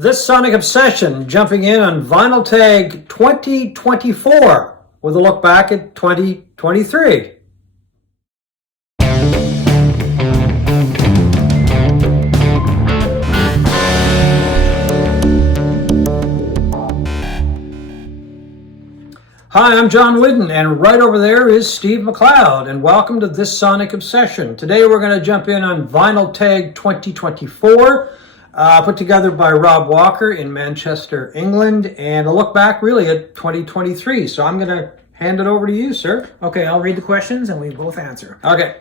This Sonic Obsession jumping in on Vinyl Tag 2024 with a look back at 2023. Hi, I'm John Whidden, and right over there is Steve McLeod, and welcome to This Sonic Obsession. Today we're going to jump in on Vinyl Tag 2024, put together by Rob Walker in Manchester, England, and a look back really at 2023. So I'm going to hand it over to you, sir. Okay, I'll read the questions and we both answer. Okay.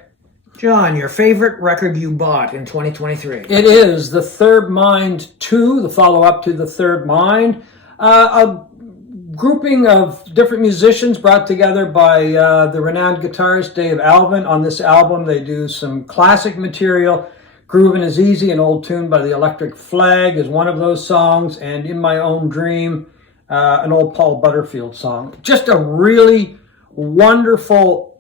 John, your favorite record you bought in 2023? It is The Third Mind 2, the follow-up to The Third Mind. A grouping of different musicians brought together by the renowned guitarist Dave Alvin. On this album, they do some classic material. Groovin' Is Easy, an old tune by the Electric Flag, is one of those songs, and In My Own Dream, an old Paul Butterfield song. Just a really wonderful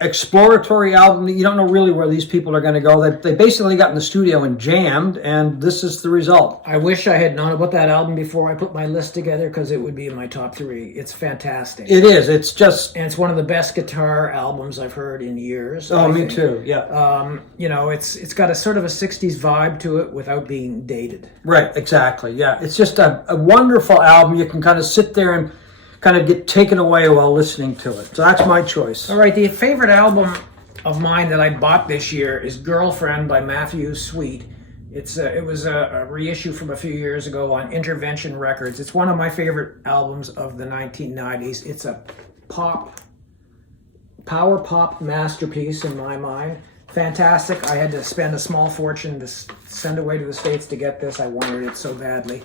exploratory album that you don't know really where these people are going to go. They basically got in the studio and jammed, and this is the result. I wish I had known about that album before I put my list together, because it would be in my top 3. It's fantastic. It is. It's just... And it's one of the best guitar albums I've heard in years. Oh, me too, yeah. You know, it's got a sort of a 60s vibe to it without being dated. Right, exactly, yeah. It's just a wonderful album. You can kind of sit there and kind of get taken away while listening to it. So that's my choice. All right, the favorite album of mine that I bought this year is Girlfriend by Matthew Sweet. It was a reissue from a few years ago on Intervention Records. It's one of my favorite albums of the 1990s. It's a power pop masterpiece in my mind. Fantastic. I had to spend a small fortune to send away to the States to get this. I wanted it so badly.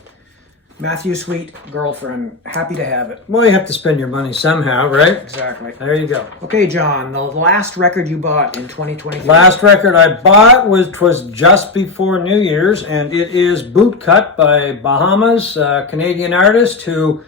Matthew Sweet, Girlfriend. Happy to have it. Well, you have to spend your money somehow, right? Exactly. There you go. Okay, John, the last record you bought in 2023. Last record I bought was just before New Year's, and it is Bootcut by Bahamas, a Canadian artist who,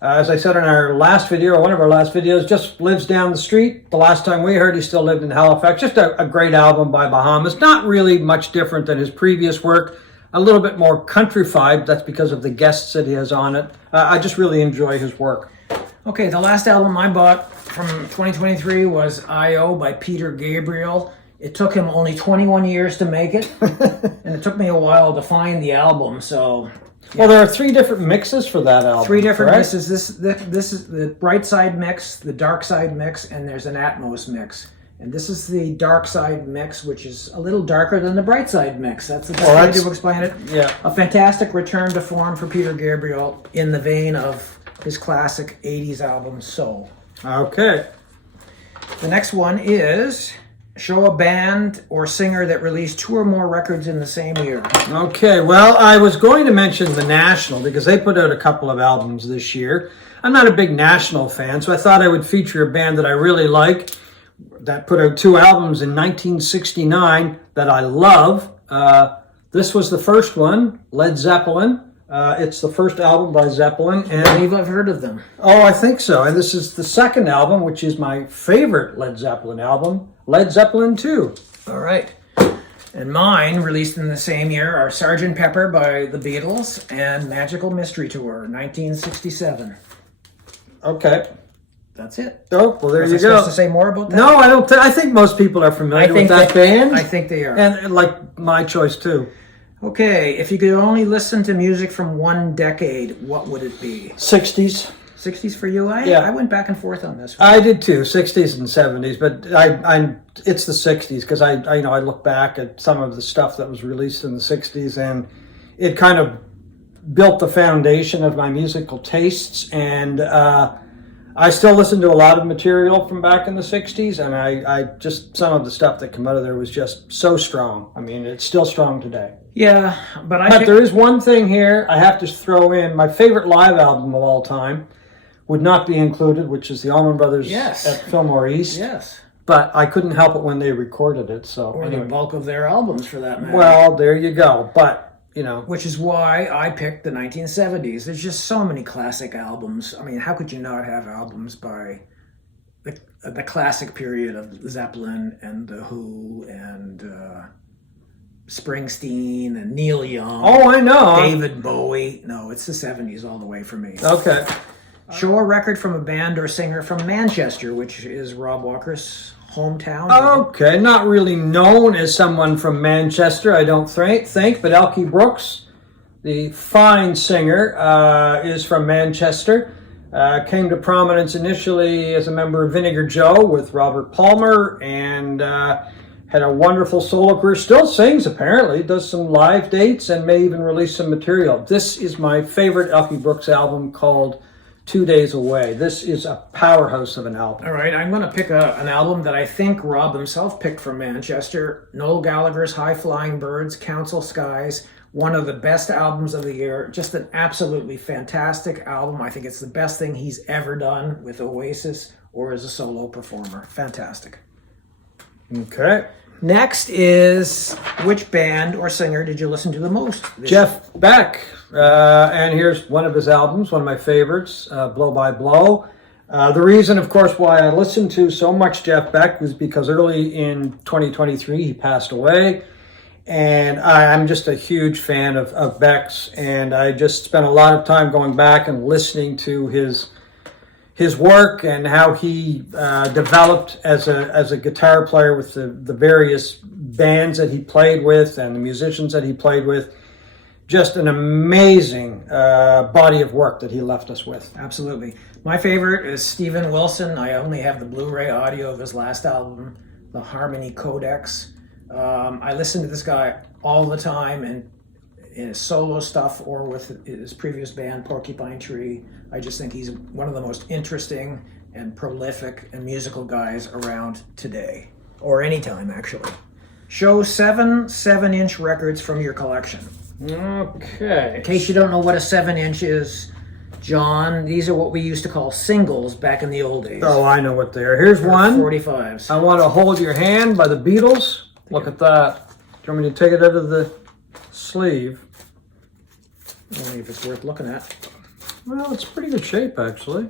as I said in our last video, or one of our last videos, just lives down the street. The last time we heard, he still lived in Halifax. Just a great album by Bahamas. Not really much different than his previous work. A little bit more countrified. That's because of the guests that he has on it. I just really enjoy his work. Okay, the last album I bought from 2023 was I.O. by Peter Gabriel. It took him only 21 years to make it, and it took me a while to find the album, so... Yeah. Well, there are 3 different mixes for that album. 3 different correct? mixes. This is the bright side mix, the dark side mix, and there's an Atmos mix. And this is the dark side mix, which is a little darker than the bright side mix. That's the best way to explain it. Yeah. A fantastic return to form for Peter Gabriel in the vein of his classic 80s album, Soul. Okay. The next one is show a band or singer that released 2 or more records in the same year. Okay, well, I was going to mention The National because they put out a couple of albums this year. I'm not a big National fan, so I thought I would feature a band that I really like that put out 2 albums in 1969 that I love. This was the first one, Led Zeppelin. It's the first album by Zeppelin. And I believe I've heard of them. Oh, I think so. And this is the second album, which is my favorite Led Zeppelin album, Led Zeppelin 2. All right. And mine, released in the same year, are Sgt. Pepper by the Beatles and Magical Mystery Tour, 1967. Okay. That's it. Oh, well, there Was you I go. supposed to say more about that? No, I don't. I think most people are familiar with that band. I think they are. And like my choice, too. Okay, if you could only listen to music from one decade, what would it be? 60s. 60s for you? Yeah. I went back and forth on this one. I did too, 60s and 70s, but it's the 60s because I look back at some of the stuff that was released in the 60s, and it kind of built the foundation of my musical tastes. And I still listen to a lot of material from back in the 60s, and I just, some of the stuff that came out of there was just so strong. I mean, it's still strong today. Yeah, but there is one thing here I have to throw in. My favorite live album of all time would not be included, which is the Allman Brothers at Fillmore East. Yes. But I couldn't help it when they recorded it. So or anyway. The bulk of their albums, for that matter. Well, there you go. But, Which is why I picked the 1970s. There's just so many classic albums. I mean, how could you not have albums by the classic period of Zeppelin and The Who and Springsteen and Neil Young. Oh, I know. David Bowie. No, it's the 70s all the way for me. Okay. Show a record from a band or singer from Manchester, which is Rob Walker's hometown. Okay, not really known as someone from Manchester, I don't think, but Elkie Brooks, the fine singer, is from Manchester. Came to prominence initially as a member of Vinegar Joe with Robert Palmer, and had a wonderful solo career. Still sings, apparently, does some live dates, and may even release some material. This is my favorite Elkie Brooks album, called 2 Days Away. This is a powerhouse of an album. All right, I'm going to pick an album that I think Rob himself picked from Manchester. Noel Gallagher's High Flying Birds, Council Skies, one of the best albums of the year. Just an absolutely fantastic album. I think it's the best thing he's ever done with Oasis or as a solo performer. Fantastic. Okay. Next is, which band or singer did you listen to the most? Jeff Beck, and here's one of his albums, one of my favorites, Blow by Blow. The reason, of course, why I listened to so much Jeff Beck was because early in 2023 he passed away, and I'm just a huge fan of Beck's, and I just spent a lot of time going back and listening to his work and how he developed as a guitar player with the various bands that he played with and the musicians that he played with. Just an amazing body of work that he left us with. Absolutely. My favorite is Steven Wilson. I only have the Blu-ray audio of his last album, the Harmony Codex. I listen to this guy all the time, and in his solo stuff or with his previous band, Porcupine Tree. I just think he's one of the most interesting and prolific and musical guys around today, or anytime, actually. Show 7 7-inch records from your collection. Okay. In case you don't know what a 7-inch is, John, these are what we used to call singles back in the old days. Oh, I know what they are. Here's one. 45s. I Want to Hold Your Hand by the Beatles. Look at that. Do you want me to take it out of the sleeve? Only if it's worth looking at. Well, it's pretty good shape, actually.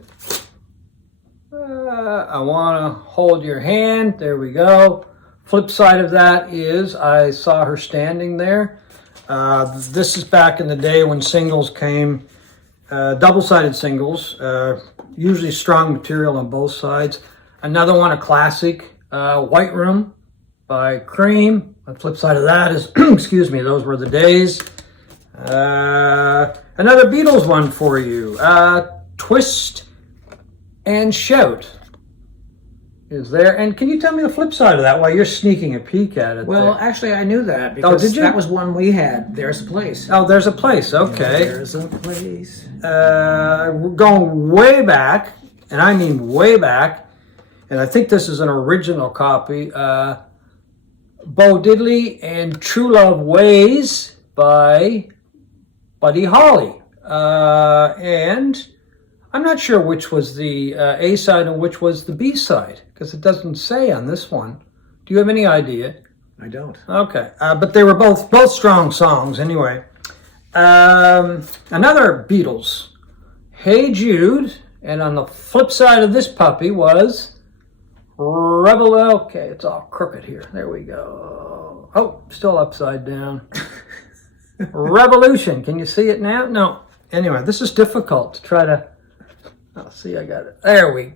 I Want to Hold Your Hand. There we go. Flip side of that is I Saw Her Standing There. This is back in the day when singles came, double-sided singles, usually strong material on both sides. Another one, a classic, White Room by Cream. The flip side of that is, excuse me, Those Were the Days. Another Beatles one for you, Twist and Shout is there. And can you tell me the flip side of that while you're sneaking a peek at it? Well, there? actually, I knew that because did you? that was one we had. There's a Place. Oh, There's a Place. Okay. There's a Place. We're going way back, and I mean way back, and I think this is an original copy. Bo Diddley and True Love Ways by Buddy Holly. And I'm not sure which was the A side and which was the B side, because it doesn't say on this one. Do you have any idea? I don't. Okay, but they were both strong songs anyway. Another Beatles, Hey Jude, and on the flip side of this puppy was Rebel. Okay, it's all crooked here. There we go. Oh, still upside down. Revolution. Can you see it now? No. Anyway, this is difficult to try to. Oh, see, I got it. There we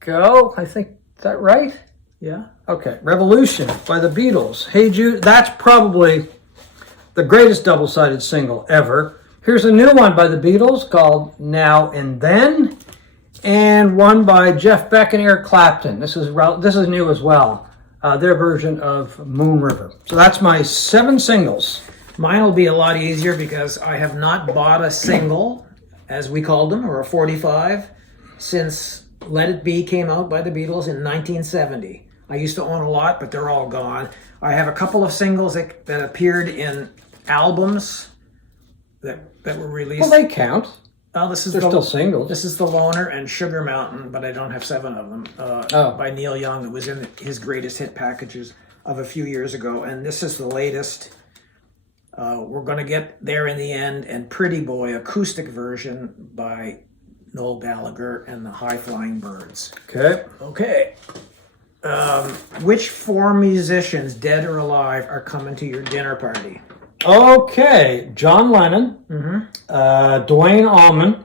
go. I think, is that right? Yeah. Okay, Revolution by the Beatles. Hey Jude, that's probably the greatest double-sided single ever. Here's a new one by the Beatles called Now and Then, and one by Jeff Beck and Eric Clapton. This is new as well. Their version of Moon River. So that's my 7 singles. Mine will be a lot easier because I have not bought a single, as we called them, or a 45, since Let It Be came out by the Beatles in 1970. I used to own a lot, but they're all gone. I have a couple of singles that appeared in albums that were released. Well, they count. Oh, this is They're still singles. This is The Loner and Sugar Mountain, but I don't have 7 of them. By Neil Young. It was in his greatest hit packages of a few years ago, and this is the latest. We're going to get there in the end, and Pretty Boy, acoustic version by Noel Gallagher and the High Flying Birds. Okay. Okay. Which four musicians, dead or alive, are coming to your dinner party? Okay, John Lennon, Duane Allman,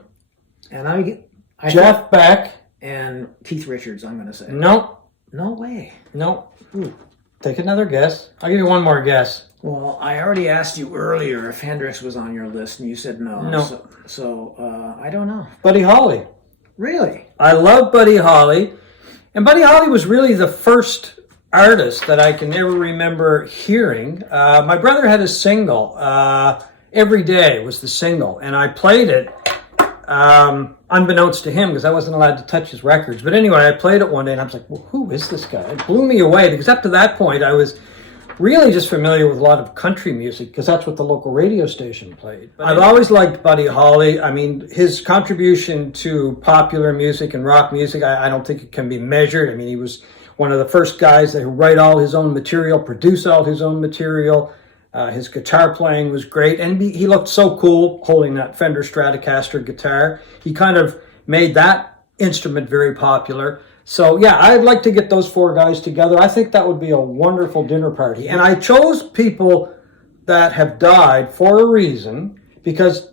And I Jeff Beck. and Keith Richards, I'm going to say. Nope, No way. nope. Take another guess. I'll give you one more guess. Well, I already asked you earlier if Hendrix was on your list, and you said no. No. So I don't know. Buddy Holly. Really? I love Buddy Holly. And Buddy Holly was really the first artist that I can ever remember hearing. My brother had a single. Every Day was the single. And I played it unbeknownst to him because I wasn't allowed to touch his records. But anyway, I played it one day and I was like, well, who is this guy? It blew me away because up to that point I was really just familiar with a lot of country music because that's what the local radio station played. But I've always liked Buddy Holly. I mean, his contribution to popular music and rock music, I don't think it can be measured. I mean, he was one of the first guys that write all his own material, produce all his own material. His guitar playing was great, and he looked so cool holding that Fender Stratocaster guitar. He kind of made that instrument very popular. So yeah, I'd like to get those four guys together. I think that would be a wonderful dinner party. And I chose people that have died for a reason, because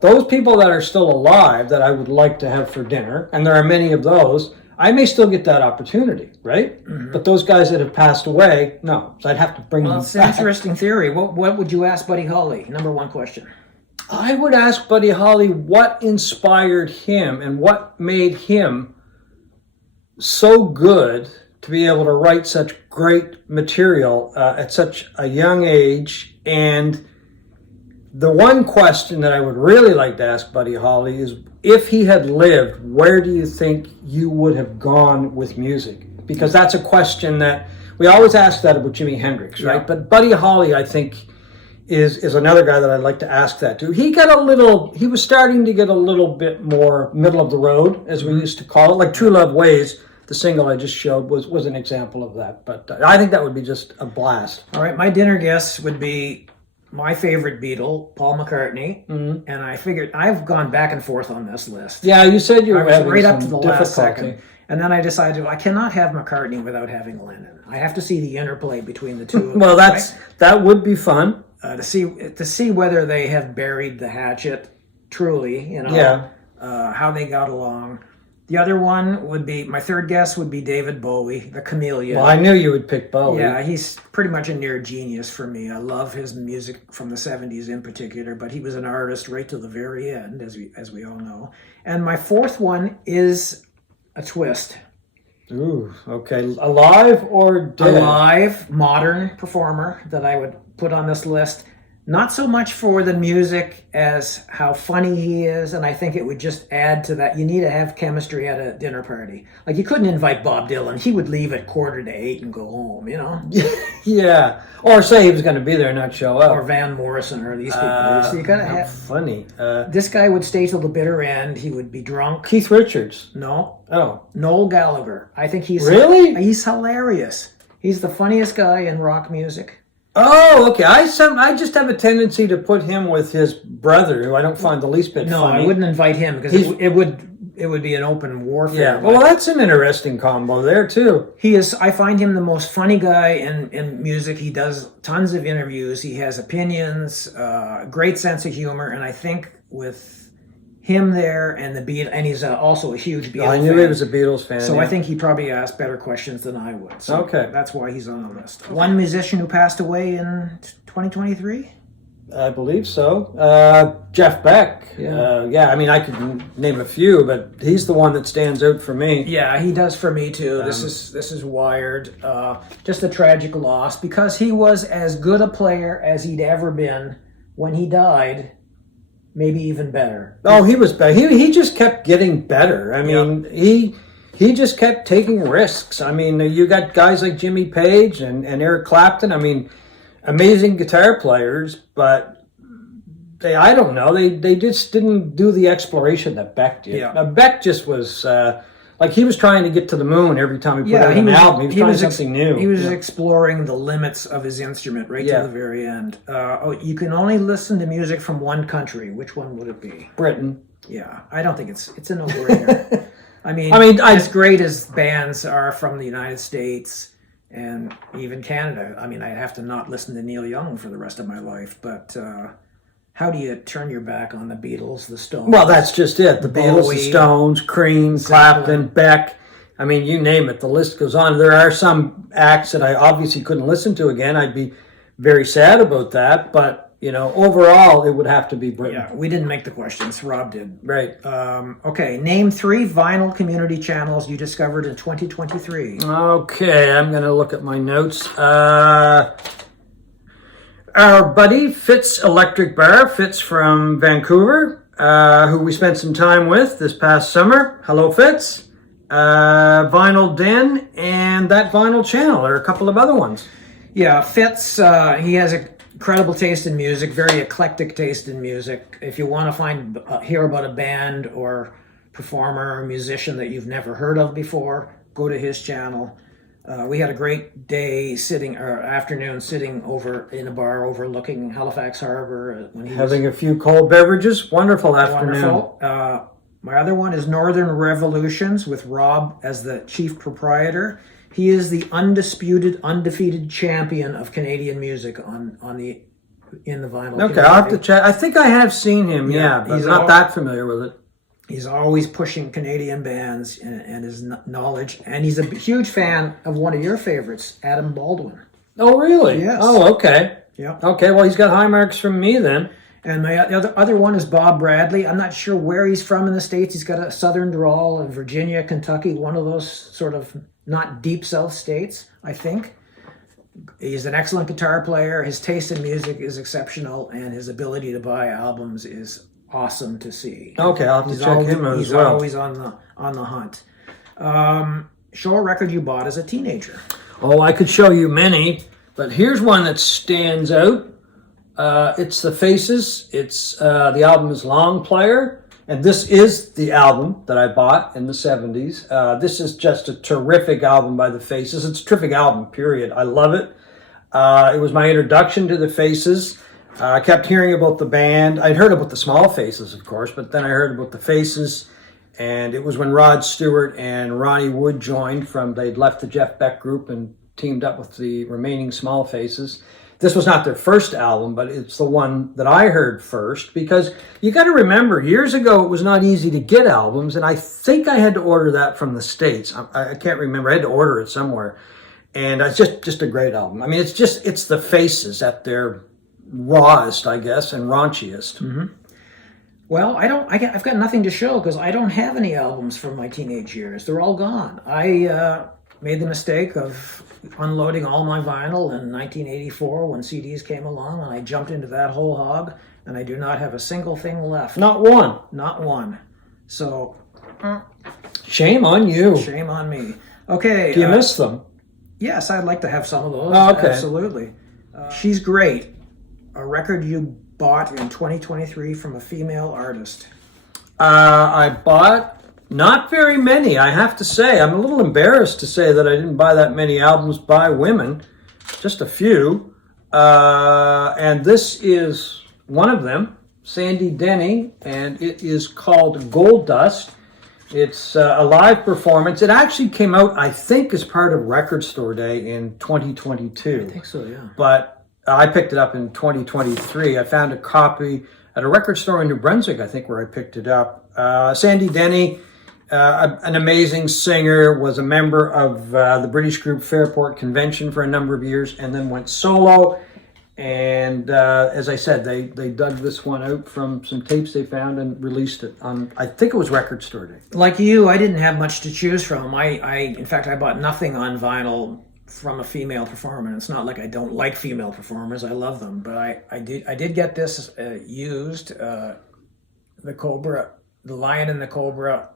those people that are still alive that I would like to have for dinner, and there are many of those, I may still get that opportunity, right? Mm-hmm. But those guys that have passed away, no. So I'd have to bring them It's back. an interesting theory. What would you ask Buddy Holly? Number one question. I would ask Buddy Holly what inspired him and what made him so good to be able to write such great material at such a young age. And the one question that I would really like to ask Buddy Holly is, if he had lived, where do you think you would have gone with music? Because that's a question that we always ask that about Jimi Hendrix, right? Yeah. But Buddy Holly, I think, is another guy that I'd like to ask that to. He was starting to get a little bit more middle of the road, as we used to call it. Like True Love Ways, the single I just showed, was an example of that. But I think that would be just a blast. All right, my dinner guess would be my favorite Beatle, Paul McCartney. Mm-hmm. And I figured I've gone back and forth on this list. Yeah, you said you I were was having right some up to the last difficulty. second. And then I decided I cannot have McCartney without having Lennon. I have to see the interplay between the two. Well, that would be fun. To see whether they have buried the hatchet truly, Yeah. how they got along. The other one would be, my third guess would be David Bowie, the chameleon. Well, I knew you would pick Bowie. Yeah, he's pretty much a near genius for me. I love his music from the 70s in particular, but he was an artist right to the very end, as we all know. And my fourth one is a twist. Ooh, okay. Alive or dead? A live, modern performer that I would put on this list. Not so much for the music as how funny he is, and I think it would just add to that. You need to have chemistry at a dinner party. Like, you couldn't invite Bob Dylan. He would leave at 7:45 and go home, Yeah. Or say he was going to be there and not show up. Or Van Morrison or these people. So you gotta how have... funny. This guy would stay till the bitter end. He would be drunk. Keith Richards. No. Oh. Noel Gallagher. I think he's... Really? He's hilarious. He's the funniest guy in rock music. Oh, okay. I just have a tendency to put him with his brother, who I don't find the least bit No, funny. I wouldn't invite him because it would be an open warfare. Yeah. Well, that's an interesting combo there, too. He is. I find him the most funny guy in music. He does tons of interviews. He has opinions, great sense of humor, and I think with him there and the Beatles, and he's also a huge Beatles fan. I knew he was a Beatles fan. So yeah. I think he probably asked better questions than I would. So Okay. that's why he's on the list. One musician who passed away in 2023? I believe so. Jeff Beck. Yeah. I mean, I could name a few, but he's the one that stands out for me. Yeah, he does for me too. This is Wired. Just a tragic loss because he was as good a player as he'd ever been when he died. Maybe even better. Oh, he was better. He just kept getting better. I mean, he just kept taking risks. I mean, you got guys like Jimmy Page and Eric Clapton. I mean, amazing guitar players, but I don't know. They just didn't do the exploration that Beck did. Yeah. Beck just was like he was trying to get to the moon every time he put out an album. He was trying something new. He was exploring the limits of his instrument right to the very end. You can only listen to music from one country. Which one would it be? Britain. Yeah, I don't think it's a no-brainer. I mean, I as great as bands are from the United States and even Canada, I mean, I'd have to not listen to Neil Young for the rest of my life. But how do you turn your back on the Beatles, the Stones? well, that's just it. The Beatles, the Bowie, Stones, Cream, Clapton, Beck. I mean, you name it. The list goes on. There are some acts that I obviously couldn't listen to again. I'd be very sad about that. But, you know, overall, it would have to be Britain. Yeah, we didn't make the questions. Rob did. Right. Okay, name 3 vinyl community channels you discovered in 2023. Okay, I'm going to look at my notes. Our buddy Fitz Electric Bar, Fitz from Vancouver, who we spent some time with this past summer. Hello, Fitz. Vinyl Den and That Vinyl Channel. There are a couple of other ones. Yeah, Fitz, he has a incredible taste in music, very eclectic taste in music. If you want to hear about a band or performer or musician that you've never heard of before, go to his channel. We had a great day afternoon sitting over in a bar overlooking Halifax Harbor when he Having a few cold beverages. Wonderful afternoon. wonderful. My other one is Northern Revolutions with Rob as the chief proprietor. He is the undefeated champion of Canadian music in the vinyl. Okay, I'll have to check. I think I have seen him, yeah, but he's I'm not that familiar with it. He's always pushing Canadian bands and his knowledge, and he's a huge fan of one of your favorites, Adam Baldwin. Oh, really? Yes. Oh, okay. Yeah. Okay, well, he's got high marks from me then. And my other one is Bob Bradley. I'm not sure where he's from in the States. He's got a southern drawl in Virginia, Kentucky, one of those sort of not deep South states, I think. He's an excellent guitar player. His taste in music is exceptional, and his ability to buy albums is awesome to see. Okay, I'll have to check him out as well. He's always on the hunt. Show a record you bought as a teenager. Oh, I could show you many, but here's one that stands out. It's The Faces. It's the album is Long Player, and this is the album that I bought in the 70s. This is just a terrific album by The Faces. It's a terrific album, period. I love it. It was my introduction to The Faces. I kept hearing about the band. I'd heard about the Small Faces, of course, but then I heard about The Faces, and it was when Rod Stewart and Ronnie Wood joined they'd left the Jeff Beck group and teamed up with the remaining Small Faces. This was not their first album, but it's the one that I heard first, because you got to remember, years ago, it was not easy to get albums, and I think I had to order that from the States. I can't remember. I had to order it somewhere, and it's just a great album. I mean, it's The Faces at their rawest, I guess, and raunchiest. Mm-hmm. Well, I've got nothing to show because I don't have any albums from my teenage years. They're all gone. I made the mistake of unloading all my vinyl in 1984 when CDs came along, and I jumped into that whole hog, and I do not have a single thing left. Not one. Not one. So, shame on you. Shame on me. Okay. Do you miss them? Yes, I'd like to have some of those. Oh, okay. Absolutely. She's Great. A record you bought in 2023 from a female artist. I bought not very many, I have to say. I'm a little embarrassed to say that I didn't buy that many albums by women, just a few. And this is one of them, Sandy Denny, and it is called Gold Dust. It's a live performance. It actually came out, I think, as part of Record Store Day in 2022. I think so, yeah. But I picked it up in 2023. I found a copy at a record store in New Brunswick, I think, where I picked it up. Sandy Denny, an amazing singer, was a member of the British group Fairport Convention for a number of years, and then went solo. And as I said, they dug this one out from some tapes they found and released it on, I think it was Record Store Day. Like you, I didn't have much to choose from. In fact, I bought nothing on vinyl from a female performer. And it's not like I don't like female performers. I love them. But I did get this used, The Lion and the Cobra,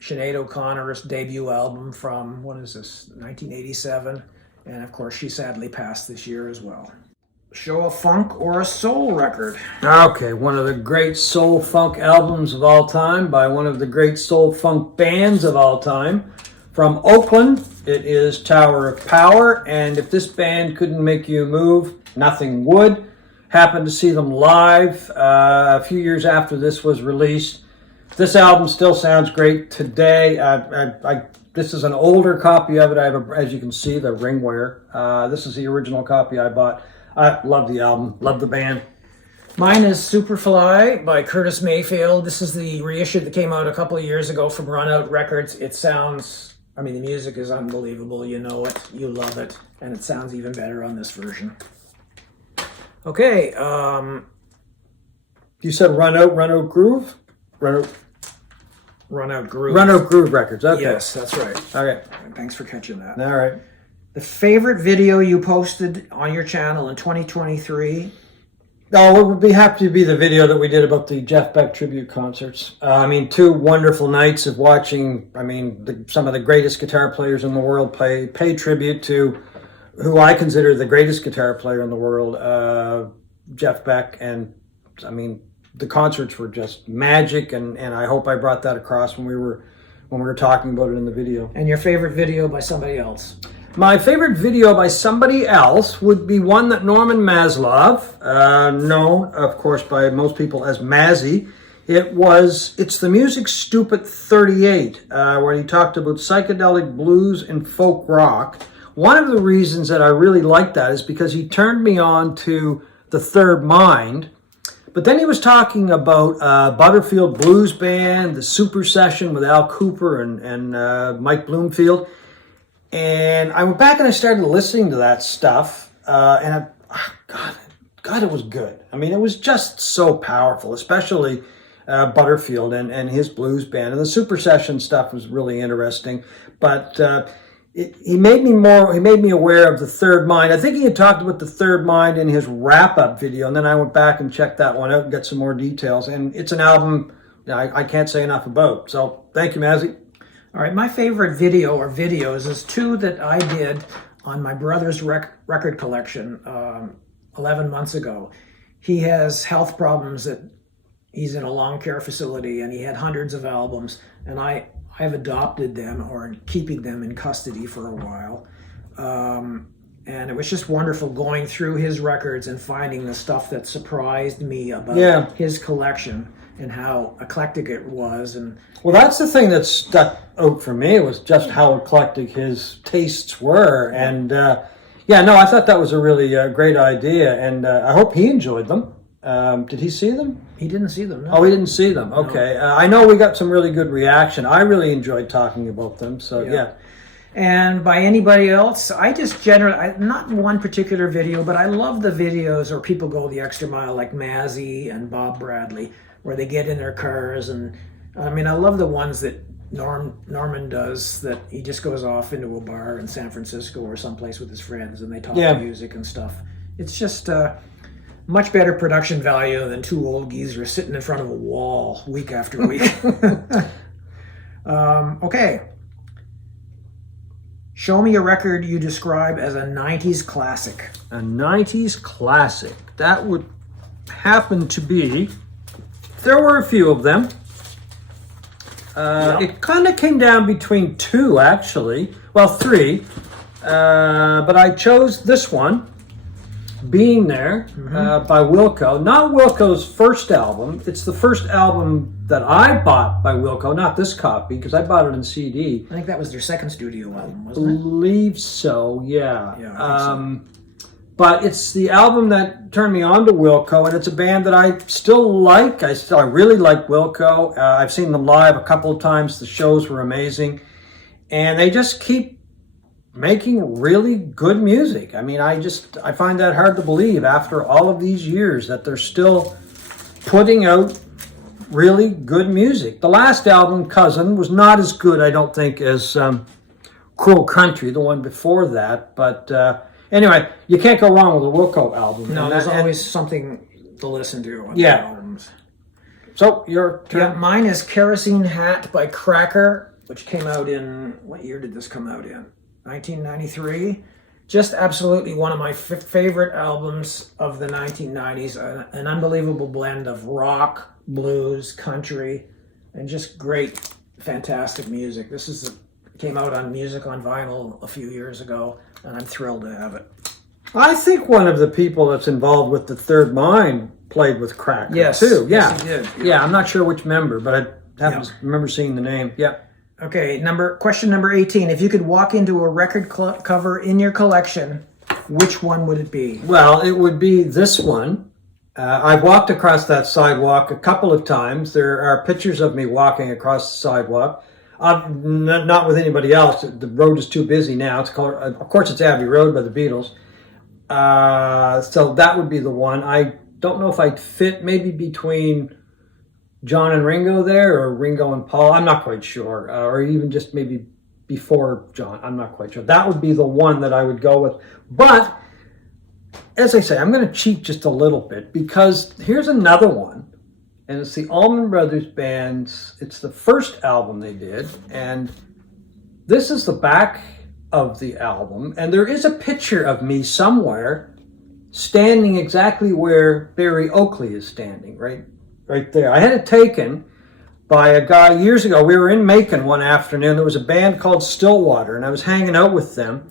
Sinead O'Connor's debut album from, 1987. And of course, she sadly passed this year as well. Show a funk or a soul record. Okay, one of the great soul funk albums of all time by one of the great soul funk bands of all time. From Oakland, it is Tower of Power, and if this band couldn't make you move, nothing would. Happened to see them live a few years after this was released. This album still sounds great today. This is an older copy of it. I have, as you can see, the ringware. This is the original copy I bought. I love the album, love the band. Mine is Superfly by Curtis Mayfield. This is the reissue that came out a couple of years ago from Run Out Records. It sounds, I mean, the music is unbelievable. You know it, you love it, and it sounds even better on this version. Okay, You said Run Out Groove? Run Out Groove. Run Out Groove Records, okay. Yes, that's right. Okay. Thanks for catching that. All right. The favorite video you posted on your channel in 2023? Oh, it would be happy to be the video that we did about the Jeff Beck tribute concerts. I mean, 2 wonderful nights of watching, some of the greatest guitar players in the world pay tribute to who I consider the greatest guitar player in the world, Jeff Beck. And, the concerts were just magic, and I hope I brought that across when we were talking about it in the video. And your favorite video by somebody else? My favorite video by somebody else would be one that Norman Maslov, known, of course, by most people as Mazzy. It's the Music Stupid 38, where he talked about psychedelic blues and folk rock. One of the reasons that I really liked that is because he turned me on to The Third Mind. But then he was talking about Butterfield Blues Band, the Super Session with Al Cooper and Mike Bloomfield. And I went back and I started listening to that stuff, God, it was good. It was just so powerful, especially Butterfield and his blues band. And the Super Session stuff was really interesting. But he made me aware of The Third Mind. I think he had talked about The Third Mind in his wrap-up video, and then I went back and checked that one out and got some more details. And it's an album I can't say enough about. So thank you, Mazzy. All right, my favorite video or videos is 2 that I did on my brother's record collection 11 months ago. He has health problems that he's in a long care facility, and he had hundreds of albums, and I've adopted them or keeping them in custody for a while. And it was just wonderful going through his records and finding the stuff that surprised me about his collection and how eclectic it was. And well, that's the thing that stuck out for me, was just how eclectic his tastes were. And I thought that was a really great idea, and I hope he enjoyed them. Did he see them? He didn't see them. No. Oh, he didn't see them. Okay. No. I know we got some really good reaction. I really enjoyed talking about them. So, yeah. And by anybody else, I just generally, not one particular video, but I love the videos where people go the extra mile, like Mazzy and Bob Bradley, where they get in their cars. And I love the ones that Norman does, that he just goes off into a bar in San Francisco or someplace with his friends and they talk music and stuff. It's just much better production value than 2 old geezers sitting in front of a wall week after week. Okay. Show me a record you describe as a 90s classic. A 90s classic. That would happen to be, there were a few of them. It kind of came down between 2, actually. Well, 3. But I chose this one, Being There, by Wilco. Not Wilco's first album. It's the first album that I bought by Wilco, not this copy, because I bought it in CD. I think that was their second studio album, wasn't it? I believe so, yeah. Yeah, I think so. But it's the album that turned me on to Wilco, and it's a band that I still like. I really like Wilco. I've seen them live a couple of times. The shows were amazing. And they just keep making really good music. I find that hard to believe after all of these years that they're still putting out really good music. The last album, Cousin, was not as good, I don't think, as Cruel Country, the one before that. But anyway, you can't go wrong with a Wilco album. No, there's always something to listen to on the albums. So, your turn. Yeah, mine is Kerosene Hat by Cracker, which came out in, what year did this come out in? 1993. Just absolutely one of my favorite albums of the 1990s. An unbelievable blend of rock, blues, country, and just great, fantastic music. This came out on Music on Vinyl a few years ago, and I'm thrilled to have it. I think one of the people that's involved with The Third Mind played with Cracker, too. Yeah. Yes, he did. Yeah, I'm not sure which member, but Remember seeing the name. Yeah. Okay, question number 18. If you could walk into a record cover in your collection, which one would it be? Well, it would be this one. I've walked across that sidewalk a couple of times. There are pictures of me walking across the sidewalk. Not with anybody else. The road is too busy now. It's called, of course, it's Abbey Road by the Beatles. So that would be the one. I don't know if I'd fit maybe between John and Ringo there, or Ringo and Paul. I'm not quite sure, or even just maybe before John. I'm not quite sure. That would be the one that I would go with. But as I say, I'm going to cheat just a little bit, because here's another one, and it's the Allman Brothers Band's. It's the first album they did, and this is the back of the album, and there is a picture of me somewhere standing exactly where Barry Oakley is standing, right there. I had it taken by a guy years ago. We were in Macon one afternoon. There was a band called Stillwater, and I was hanging out with them.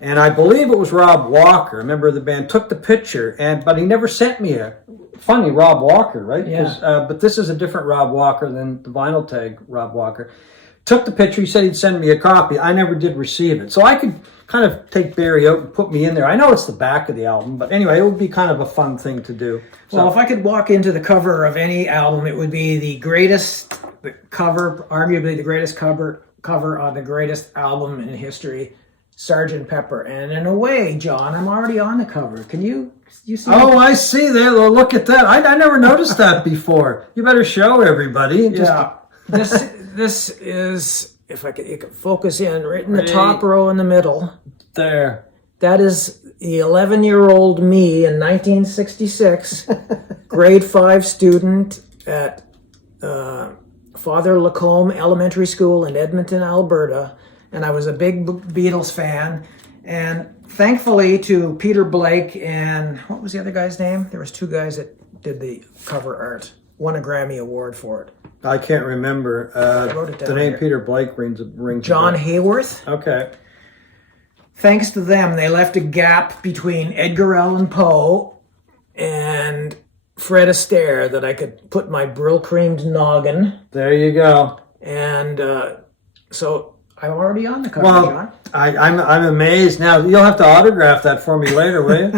And I believe it was Rob Walker, a member of the band, took the picture, but he never sent me a funny Rob Walker, right? Yeah. But this is a different Rob Walker than the vinyl tag Rob Walker. Took the picture. He said he'd send me a copy. I never did receive it. So I could kind of take Barry out and put me in there. I know it's the back of the album, but anyway, it would be kind of a fun thing to do. So, well, if I could walk into the cover of any album, it would be the cover, arguably the greatest cover on the greatest album in history, Sgt. Pepper. And in a way, John, I'm already on the cover. Can you see? Oh, I see there. Well, look at that. I never noticed that before. You better show everybody. Yeah. This is, if I could focus in, right in the top row in the middle. There. That is the 11-year-old me in 1966, grade 5 student at Father Lacombe Elementary School in Edmonton, Alberta. And I was a big Beatles fan. And thankfully to Peter Blake and, what was the other guy's name? There was 2 guys that did the cover art. Won a Grammy Award for it. I can't remember. I wrote it down the name here. Peter Blake rings John Hayworth. Okay. Thanks to them, they left a gap between Edgar Allan Poe and Fred Astaire that I could put my Brill-creamed noggin. There you go. And so I'm already on the cover, Well, John. I'm amazed now. You'll have to autograph that for me later, will you?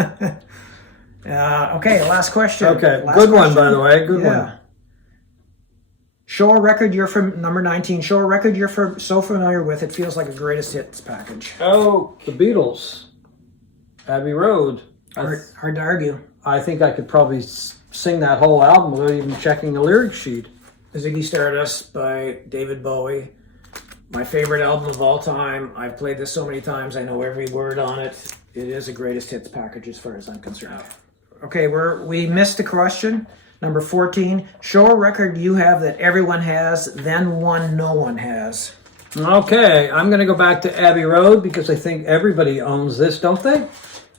Okay, last question. Okay, Last good one, question. by the way. Good one. Show a record you're from, number 19. Show a record you're so familiar with, it feels like a greatest hits package. Oh, the Beatles. Abbey Road. Hard to argue. I think I could probably sing that whole album without even checking the lyric sheet. Ziggy Stardust by David Bowie. My favorite album of all time. I've played this so many times. I know every word on it. It is a greatest hits package as far as I'm concerned. Okay, we missed a question. Number 14. Show a record you have that everyone has, then one no one has. Okay, I'm going to go back to Abbey Road because I think everybody owns this, don't they?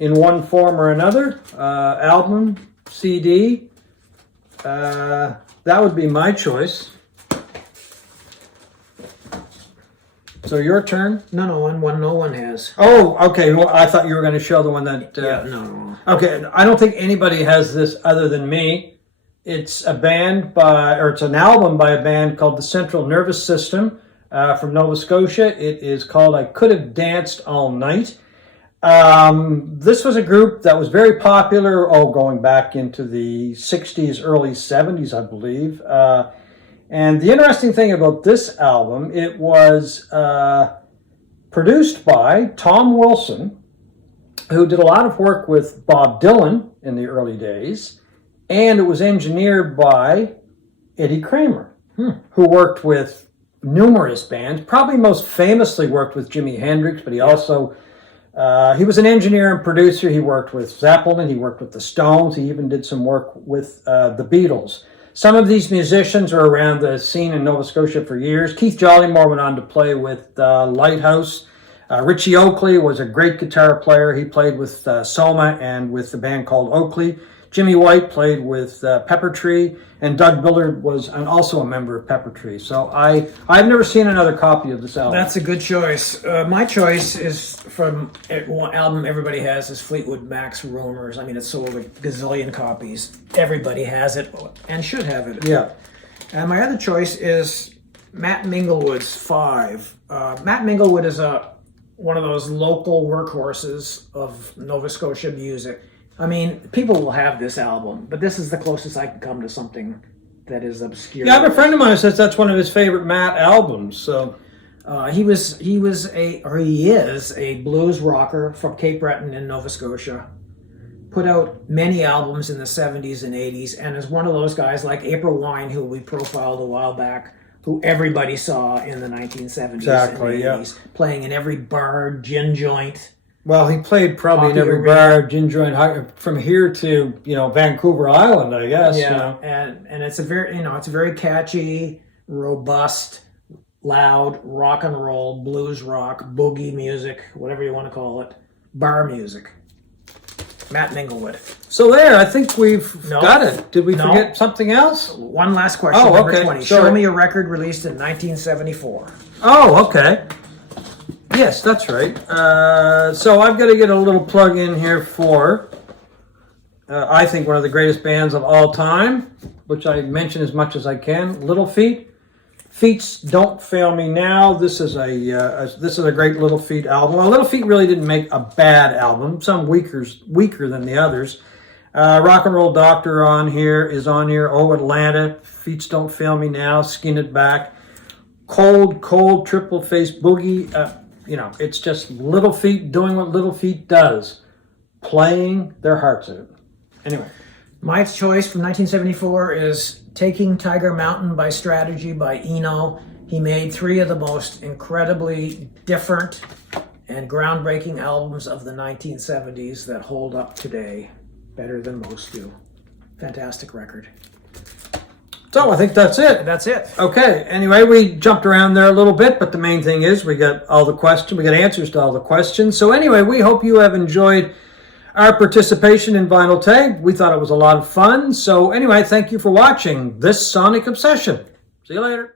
In one form or another. Album, CD. That would be my choice. So your turn? One no one has. Oh, okay. Well, I thought you were going to show the one that... No. Okay, I don't think anybody has this other than me. It's it's an album by a band called the Central Nervous System from Nova Scotia. It is called I Could Have Danced All Night. This was a group that was very popular, going back into the 60s, early 70s, I believe. And the interesting thing about this album, it was produced by Tom Wilson, who did a lot of work with Bob Dylan in the early days. And it was engineered by Eddie Kramer, who worked with numerous bands, probably most famously worked with Jimi Hendrix, but he also, he was an engineer and producer. He worked with Zeppelin, he worked with the Stones, he even did some work with the Beatles. Some of these musicians are around the scene in Nova Scotia for years. Keith Jollymore went on to play with Lighthouse. Richie Oakley was a great guitar player. He played with Soma and with the band called Oakley. Jimmy White played with Pepper Tree, and Doug Billard was also a member of Pepper Tree. So I've never seen another copy of this album. That's a good choice. My choice is from one album everybody has is Fleetwood Mac's Rumors. I mean, it's sold a gazillion copies. Everybody has it and should have it. Yeah. And my other choice is Matt Minglewood's Five. Matt Minglewood is one of those local workhorses of Nova Scotia music. I mean, people will have this album, but this is the closest I can come to something that is obscure. Yeah, I have a friend of mine who says that's one of his favorite Matt albums. So he is a blues rocker from Cape Breton in Nova Scotia. Put out many albums in the 70s and 80s, and is one of those guys like April Wine, who we profiled a while back, who everybody saw in the 1970s Exactly, and 80s, playing in every bar, gin joint. well, he played probably in Hockey every arena. bar, gin joint, from here to Vancouver Island, I guess. Yeah, and it's a very catchy, robust, loud rock and roll, blues rock, boogie music, whatever you want to call it, bar music. Matt Minglewood. So there, I think we've No. got it. Did we No. forget something else? One last question, Oh, number okay. 20. Sorry. Show me a record released in 1974. Oh, okay. Yes, that's right. So I've got to get a little plug in here for, I think, one of the greatest bands of all time, which I mention as much as I can, Little Feat. Feats Don't Fail Me Now. This is a great Little Feat album. Well, Little Feat really didn't make a bad album. Some weaker than the others. Rock and Roll Doctor is on here. Oh Atlanta, Feats Don't Fail Me Now, Skin It Back, Cold Triple Face Boogie. It's just Little Feat doing what Little Feat does, playing their hearts out. Anyway. My choice from 1974 is Taking Tiger Mountain by Strategy by Eno. He made 3 of the most incredibly different and groundbreaking albums of the 1970s that hold up today better than most do. Fantastic record. So I think that's it. That's it. Okay. Anyway, we jumped around there a little bit, but the main thing is we got answers to all the questions. So anyway, we hope you have enjoyed our participation in Vinyl Tag. We thought it was a lot of fun. So anyway, thank you for watching this Sonic Obsession. See you later.